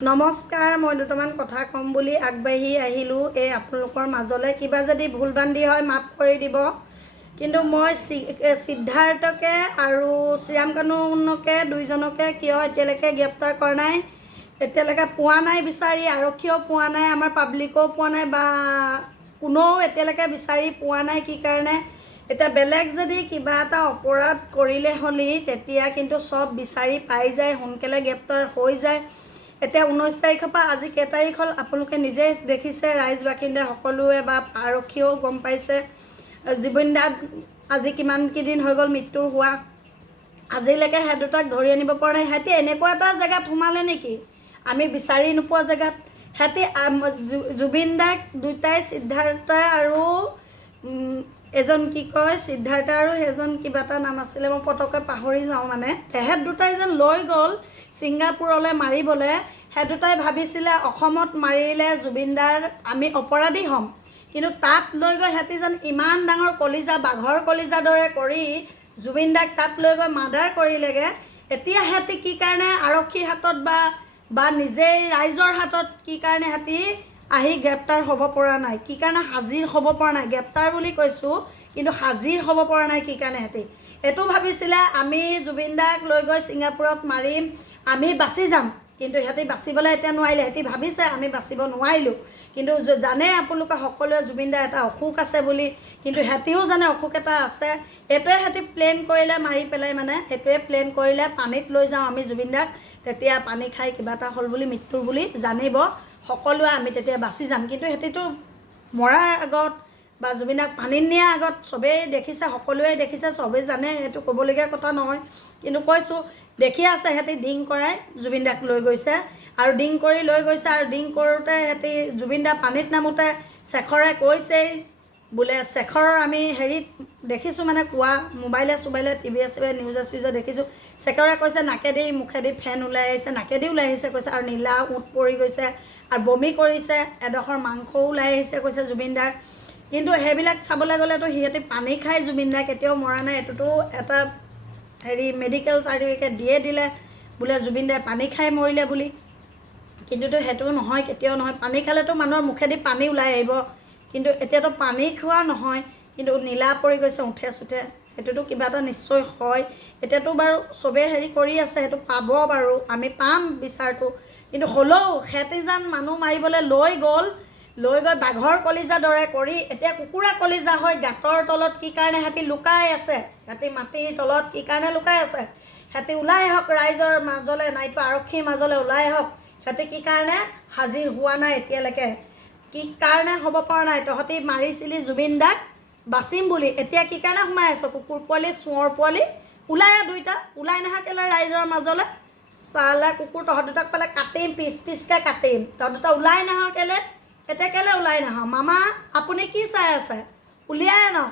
নমস্কাৰ, মই দুটামান কথা ক'ম বুলি আগবাঢ়ি আহিলোঁ এই আপোনালোকৰ মাজলৈ। কিবা যদি ভুল বান্ধি হয় মাফ কৰি দিব। কিন্তু মই সিদ্ধাৰ্থকে আৰু শ্ৰীৰাম কানুনকে দুইজনকে কিয় এতিয়ালৈকে গ্ৰেপ্তাৰ কৰা নাই, এতিয়ালৈকে পোৱা নাই বিচাৰি, আৰক্ষীয়েও পোৱা নাই, আমাৰ পাব্লিকেও পোৱা নাই, বা কোনেও এতিয়ালৈকে বিচাৰি পোৱা নাই। কি কাৰণে? এতিয়া বেলেগ যদি কিবা এটা অপৰাধ কৰিলে হ'লি তেতিয়া কিন্তু চব বিচাৰি পাই যায়, সোনকালে গ্ৰেপ্তাৰ হৈ যায়। এতিয়া 19 তাৰিখৰ পৰা আজি কেই তাৰিখ হ'ল আপোনালোকে নিজেই দেখিছে, ৰাইজ বাসিন্দা সকলোৱে বা আৰক্ষীয়েও গম পাইছে। জুবিন দাক আজি কিমানকেইদিন হৈ গ'ল মৃত্যু হোৱা, আজিলৈকে সেই দুটাক ধৰি আনিব পৰা নাই। সিহঁতি এনেকুৱা এটা জেগাত সোমালে নেকি, আমি বিচাৰি নোপোৱা জেগাত। সিহঁতি জুবিন দাক দুটাই, সিদ্ধাৰ্থ আৰু এজন কি কয়, সিদ্ধাৰ্থ আৰু সেইজন কিবা এটা নাম আছিলে, মই পটককৈ পাহৰি যাওঁ। মানে তেহেঁত দুটাই যেন লৈ গ'ল ছিংগাপুৰলৈ মাৰিবলৈ। সেই দুটাই ভাবিছিলে অসমত মাৰিলে জুবিন দাৰ আমি অপৰাধী হ'ম, কিন্তু তাত লৈ গৈ সিহঁতি যেন ইমান ডাঙৰ কলিজা, বাঘৰ কলিজাৰ দৰে কৰি জুবিন দাক তাত লৈ গৈ মাৰ্ডাৰ কৰিলেগৈ। এতিয়া সিহঁতি কি কাৰণে আৰক্ষীৰ হাতত বা নিজেই ৰাইজৰ হাতত কি কাৰণে সিহঁতি আহি গ্ৰেপ্তাৰ হ'ব পৰা নাই, কি কাৰণে হাজিৰ হ'ব পৰা নাই? গ্ৰেপ্তাৰ বুলি কৈছোঁ কিন্তু হাজিৰ হ'ব পৰা নাই কি কাৰণে? সিহঁতি এইটো ভাবিছিলে আমি জুবিন দাক লৈ গৈ ছিংগাপুৰত মাৰিম, আমি বাচি যাম, কিন্তু সিহঁতি বাচিবলৈ এতিয়া নোৱাৰিলে। সিহঁতি ভাবিছে আমি বাচিব নোৱাৰিলোঁ, কিন্তু জানে আপোনালোকে সকলোৱে জুবিন দাৰ এটা অসুখ আছে বুলি, কিন্তু সিহঁতিও জানে অসুখ এটা আছে। এইটোৱে সিহঁতি প্লেন কৰিলে মাৰি পেলাই, মানে সেইটোৱে প্লেন কৰিলে পানীত লৈ যাওঁ আমি জুবিন দাক, তেতিয়া পানী খাই কিবা এটা হ'ল বুলি মৃত্যু বুলি জানিব সকলোৱে, আমি তেতিয়া বাচি যাম। কিন্তু সিহঁতিতো মৰাৰ আগত বা জুবিন দাক পানীত নিয়াৰ আগত চবেই দেখিছে, সকলোৱে দেখিছে, চবেই জানে, সেইটো ক'বলগীয়া কথা নহয়। কিন্তু কৈছোঁ, দেখি আছে সিহঁতি ডিং কৰাই জুবিন দাক লৈ গৈছে, আৰু ডিং কৰি লৈ গৈছে, আৰু ডিং কৰোঁতে সিহঁতি জুবিন দা পানীত নামোতে শেখৰে কৈছেই বোলে, শেখৰৰ আমি হেৰিত দেখিছোঁ, মানে কোৱা মোবাইলে চোবাইলে টিভিয়ে চিভিয়ে নিউজে চিউজে দেখিছোঁ। শেখৰে কৈছে নাকেদি মুখেদি ফেন ওলাই আহিছে, নাকেদি ওলাই আহিছে কৈছে, আৰু নীলা উঠ পৰি গৈছে, আৰু বমি কৰিছে, এডোখৰ মাংসও ওলাই আহিছে কৈছে জুবিন দাৰ। কিন্তু সেইবিলাক চাবলৈ গ'লেতো সিহঁতি পানী খাই জুবিন দা কেতিয়াও মৰা নাই। এইটোতো এটা হেৰি মেডিকেল চাৰ্টিফিকেট দিয়ে দিলে বোলে জুবিন দাই পানী খাই মৰিলে বুলি, কিন্তুতো সেইটো নহয়, কেতিয়াও নহয়। পানী খালেতো মানুহৰ মুখেদি পানী ওলাই আহিব, কিন্তু এতিয়াতো পানী খোৱা নহয়, কিন্তু নীলা পৰি গৈছে উঠে চুঠে, সেইটোতো কিবা এটা নিশ্চয় হয়। এতিয়াতো বাৰু চবেই হেৰি কৰি আছে, সেইটো পাব বাৰু, আমি পাম বিচাৰটো। কিন্তু হ'লেও সিহঁতি যেন মানুহ মাৰিবলৈ লৈ গ'ল, লৈ গৈ বাঘৰ কলিজা দৰে কৰি এতিয়া কুকুৰা কলিজা হৈ গাঁতৰ তলত কি কাৰণে সিহঁতি লুকাই আছে, সিহঁতি মাটিৰ তলত কি কাৰণে লুকাই আছে? সিহঁতি ওলাই আহক ৰাইজৰ মাজলৈ, নাইতো আৰক্ষীৰ মাজলৈ ওলাই আহক। সিহঁতি কি কাৰণে হাজিৰ হোৱা নাই এতিয়ালৈকে, কি কাৰণে হ'ব পৰা নাই? তহঁতি মাৰিছিলি জুবিন দাক বাচিম বুলি, এতিয়া কি কাৰণে সোমাই আছ? কুকুৰ পোৱালি, চোঁৱৰ পোৱালি, ওলাই আহ দুইটা, ওলাই নাহা কেলৈ ৰাইজৰ মাজলৈ? চালা কুকুৰ, তহঁত দুটাক পালে কাটিম, পিচ পিচকৈ কাটিম। তহঁত দুটা ওলাই নাহ কেলৈ? এতিয়া কেলৈ ওলাই নাহ? মামা আপুনি কি চাই আছে? উলিয়াই আনক।